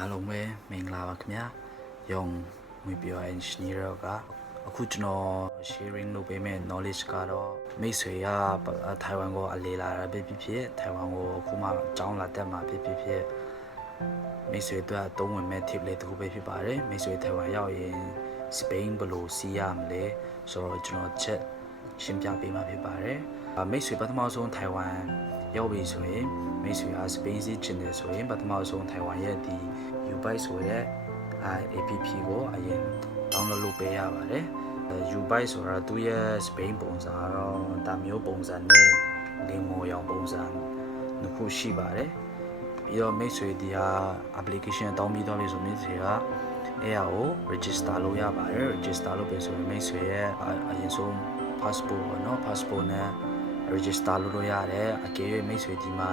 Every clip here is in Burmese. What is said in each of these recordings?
အားလုံးပဲမင်္ဂလာပါခင်ဗျာယုံငွေပြော engineer ကအခုကျွန်တော် sharing လုပ်ပေးမယ့် knowledge ကတော့မိတ်ဆွေကထိုင်ဝမ်ကိုအလေလာတာဖြစ်ထိုင်ဝမ်ကိုအခုမှကျောင်းလာတက်မှာဖြစ်မိတ်ဆွေတို့အသုံးဝင်မဲ့ tip လေးတစ်ခုပဲဖြစ်ပါတယ်မိတ်ဆွေထိုင်ဝမ်ရောက်ရင်စပိန်ဘယ်လိုစီးရမလဲဆိုတော့ကျွန်တော်ချက်ရှင်းပြပေးမှာဖြစ်ပါတယ်မိတ်ဆွေပထမဆုံးထိုင်ဝမ်ရောက်ပြီဆိုရင်မိတ်ဆွေအားစပိန်စီးချင်တယ်ဆိုရင်ပထမဆုံးထိုင်ဝမ်ရဲ့ဒီ U-Bike ဆိုတဲ့ app ကိုအရင် download လုပ်ပေးရပါတယ် U-Bike ဆိုတာသူ့ရဲ့စပိန်ပုံစံတော့ဒါမျိုးပုံစံနဲ့လင်းမော်ရောင်ပုံစံနှစ်ခုရှိပါတယ်ပြီးတော့မိတ်ဆွေဒီဟာ application တောင်းပြီးတော့ပြီဆိုမိတ်ဆွေကအဲ့ဟာကို register လုပ်ရပါတယ် register လုပ်ပြီဆိုရင်မိတ်ဆွေရဲ့အရင်ဆုံး passport ပေါ့နော် passport နဲ့ register လုပ်လို့ရတယ်အကယ်၍မိတ်ဆွေဒီမှာ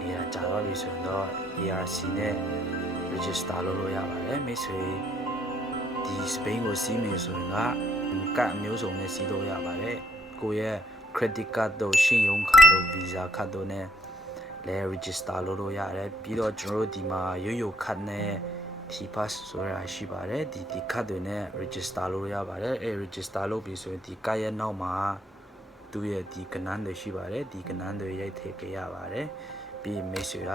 နေရာကြာတော့ပြီဆိုရင်တော့ ARC နဲ့ register လုပ်လို့ရပါတယ်မိတ်ဆွေဒီ Spain ကိုစီးမယ်ဆိုရင်ကတ်အမျိုးစုံနဲ့စီးလို့ရပါတယ်ကိုယ့်ရဲ့ credit card တို့信用卡တို့ visa card တို့နဲ့လဲ register လုပ်လို့ရတယ်ပြီးတော့ကျွန်တော်တို့ဒီမှာရိုး card နဲ့ T-Pass ဆိုတာရှိပါတယ်ဒီ card တွေနဲ့ register လုပ်ရပါတယ်အဲ register လုပ်ပြီးဆိုရင်ဒီ card ရဲ့နောက်မှာသူ့ရဲ့ဒီကနန်းတွေရှိပါတယ်ဒီကနန်းတွေရိုက်ထည့်ပေးရပါတယ်ပြီးမိတ်ဆွေက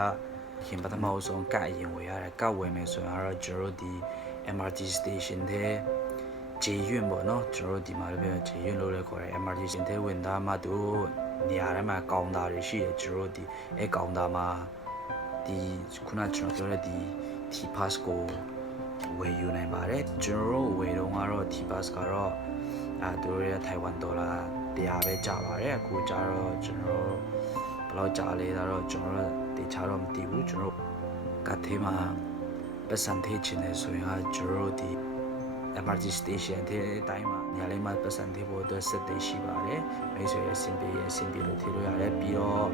ရင်ပထမဆုံးကတ်ရင်ဝယ်ရတယ်ကတ်ဝယ်မယ်ဆိုရင်တော့ကျွန်တော်တို့ဒီ MRT station တဲ့ဂျေယွန်းပေါ့နော်ကျွန်တော်တို့ဒီမှာလည်းဂျေယွန်းလို့လည်းခေါ်တယ် MRT station တဲ့ဝင်သားမှသူနေရာထဲမှာကောင်တာတွေရှိတယ်ကျွန်တော်တို့ဒီအဲကောင်တာမှာဒီခုနကျွန်တော်ပြောတဲ့ဒီ T-Pass ကိုဝယ်ယူနိုင်ပါတယ်ကျွန်တော်တို့ဝယ်တော့ကတော့ T-Pass ကတော့သူတို့ရဲ့ထိုင်ဝမ်ဒေါ်လာ100ပဲကျပါတယ်အခုကျတော့ကျွန်တော်ဘယ်လောက်ကျလဲတော့ကျွန်တော်တေချာတော့မသိဘူးကျွန်တော်ကတ်သေးမှာ percentage နဲ့ဆိုရင်ကျွန်တော်ဒီ MRT station တဲ့အတိုင်းမှာညာလေးမှာ percentage ဖို့အတွက်စက်တွေရှိပါတယ်မိတ်ဆွေရဲ့ simple လို့ထည့်လို့ရတယ်ပြီးတော့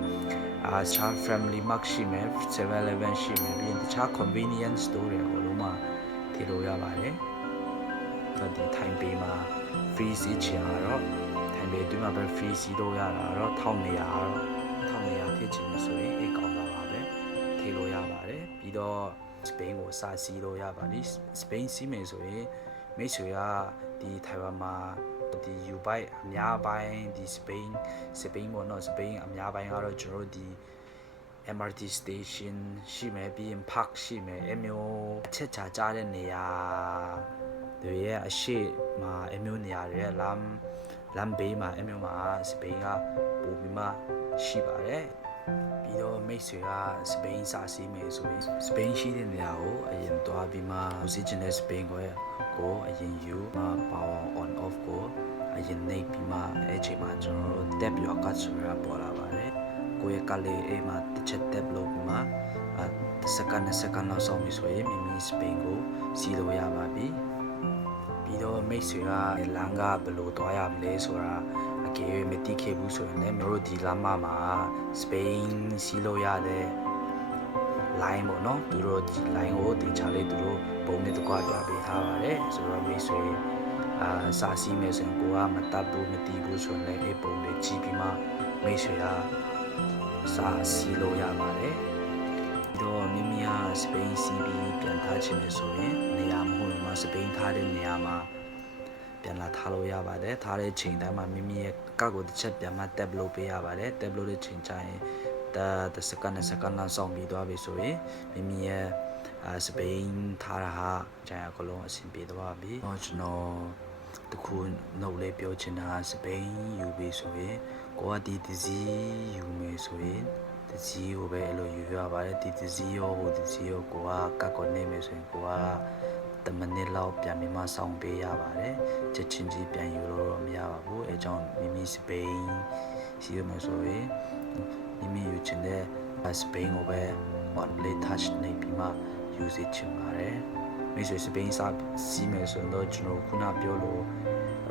chart family mark ရှိမယ် 7-Eleven ရှိမယ်ပြီးရင်တခြား convenience store တွေအကုန်လုံးမှာထည့်လို့ရပါတယ်ဒီ time pay မှာ free စီးချင်တော့ time pay တွင်းမှာပဲ free စီးလို့ရတာတော့1200ထည့်ချင်လို့ဆိုရင်အေးကောင်းတာပါပဲထည့်လို့ရပါတယ်ပြီးတော့စပိန်ကိုစစီးလို့ရပါတယ်စပိန်စီးမယ်ဆိုရင်မိတ်ဆွေကဒီထိုင်ဝမ်မှာဒီ U-Bike အများပိုင်းဒီစပိန်ပေါ့နော်စပိန်အများပိုင်းကတော့ကျွန်တော်တို့ဒီ MRT station ရှိမယ်ပြီးရင် park ရှိမယ်အမျိုးအချက်ချာကြားတဲ့နေရာတွေရဲ့အရှိမှာအမျိုးနေရာတွေရဲ့လမ်းဘေးမှာအမျိုးမှာစပိန်ကပို့ပြီးမှရှိပါတယ်ပြီးတော့မိတ်ဆွေကစပိန်စာစီးမယ်ဆိုရင်စပိန်ရှိတဲ့နေရာကိုအရင်တွားပြီးမှစီးချင်တဲ့စပိန်ကိုအရင်ယူမှ power on off ကိုအရင်နှိပ်ပြီးမှအဲ့ချိန်မှာကျွန်တော်တို့ tap your card ဆိုတာပေါ်လာပါတယ်ကိုယ့်ရဲ့ကလေးအိမ်မှာတစ်ချက် tap လုပ်ပြီးမှစက္ကန့်လောက်စောင့်ပြီးဆိုရင်မိမိစပိန်ကိုစီးလို့ရပါပြီပြီးတော့မိတ်ဆွေကလမ်းကဘယ်လိုတွားရမလဲဆိုတာအကယ်၍မသိခဲ့ဘူးဆိုရင်လည်းတို့ဒီလမ်းမှာစပိန်စီးလို့ရတဲ့ line ပေါ့နော်သူတို့ဒီ line ကိုတင်ချလေးသူတို့ပုံနဲ့တကွာပြပေးထားပါတယ်ဆိုတော့မိတ်ဆွေစာစီးမယ်ဆိုရင်ကိုကမတတ်ဘူးမသိဘူးဆိုရင်လည်းအဲ့ပုံလေးကြည့်ပြီးမှမိတ်ဆွေကစာစီးလို့ရပါတယ်ပြီးတော့မိမိကစပိန်စီးပြီးပြန်ထားချင်တယ်ဆိုရင်နေရာမဟုတ်ရင်စပိန်ထားတဲ့နေရာမှာပြန်လာထားလို့ရပါတယ်ထားတဲ့ချိန်တိုင်းမှာမိမိရဲ့ကောက်ကိုတစ်ချက်ပြန်မှ tab လုပ်ပေးရပါတယ် tab လုပ်တဲ့ချိန်ကျရင်တစက္ကန့်လောက်စောင့်ပြီးသွားပြီဆိုရင်မိမိရဲ့စပိန်ထားတာဟာကျန်အကလုံးအဆင်ပြေသွားပြီကျွန်တော်တခုနှုတ်လေးပြောချင်တာစပိန်ယူပြီဆိုရင်ကိုကဒီတစည်းယူမယ်ဆိုရင်တစည်းကိုပဲအဲ့လိုယူရပါတယ်ဒီတစည်းရောဟိုတစည်းရောကိုကကတ်ကုန်နေမယ်ဆိုရင်ကိုက10မိနစ်လောက်ပြန်ပြီးမှစောင့်ပေးရပါတယ်ချက်ချင်းကြီးပြန်ယူလို့မရပါဘူးအဲကြောင့်မိမိစပိန်စီးရမယ်ဆိုရင်မိမိယူချင်တဲ့စပိန်ကိုပဲ one play touch နေပြီးမှ use ချင်ပါတယ်မိတ်ဆွေစပိန်စာစီးမယ်ဆိုတော့ကျွန်တော်ခုနပြောလို့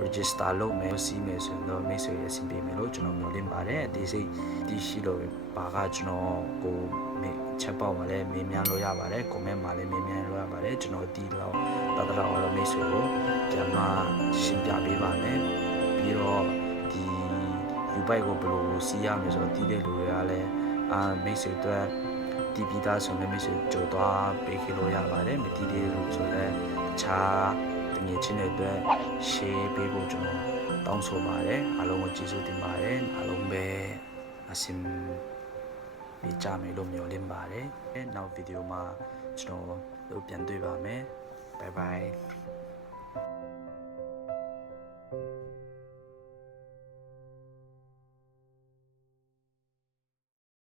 register လုပ်မယ်စီးမယ်ဆိုတော့မိတ်ဆွေရစင်ပေးမယ်လို့ကျွန်တော်မျှော်လင့်ပါတယ်ဒီစိတ်ဒီရှိလို့ပါကကျွန်တော်ကိုချက်ပေါက်မှာလည်းမေးမြန်းလို့ရပါတယ် comment မှာလည်းမေးမြန်းလို့ရပါတယ်ကျွန်တော်ဒီလောက်တတလောက်တော့မိတ်ဆွေကိုကျွန်တော်ရှင်းပြပေးပါမယ်ပြီးတော့ဒီ U-Bike ကိုဘယ်လိုစီးရမလဲဆိုတော့ဒီတဲ့လူတွေကလည်းမိတ်ဆွေတို့ တီးပြီးသားဆိုလည်းမိတ်ဆွေကြိုသွားပေးခဲ့လို့ရပါတယ်မတီးသေးလို့ဆိုလည်းတခြားတငယ်ချင်းတွေအတွက် share ပေးဖို့ကျွန်တော်တောင်းဆိုပါတယ်အားလုံးကိုကျေးဇူးတင်ပါတယ်အားလုံးပဲအစင်ပေးကြမယ်လို့မျှော်လင့်ပါတယ်နောက်ဗီဒီယိုမှာကျွန်တော်တို့ပြန်တွေ့ပါမယ် bye bye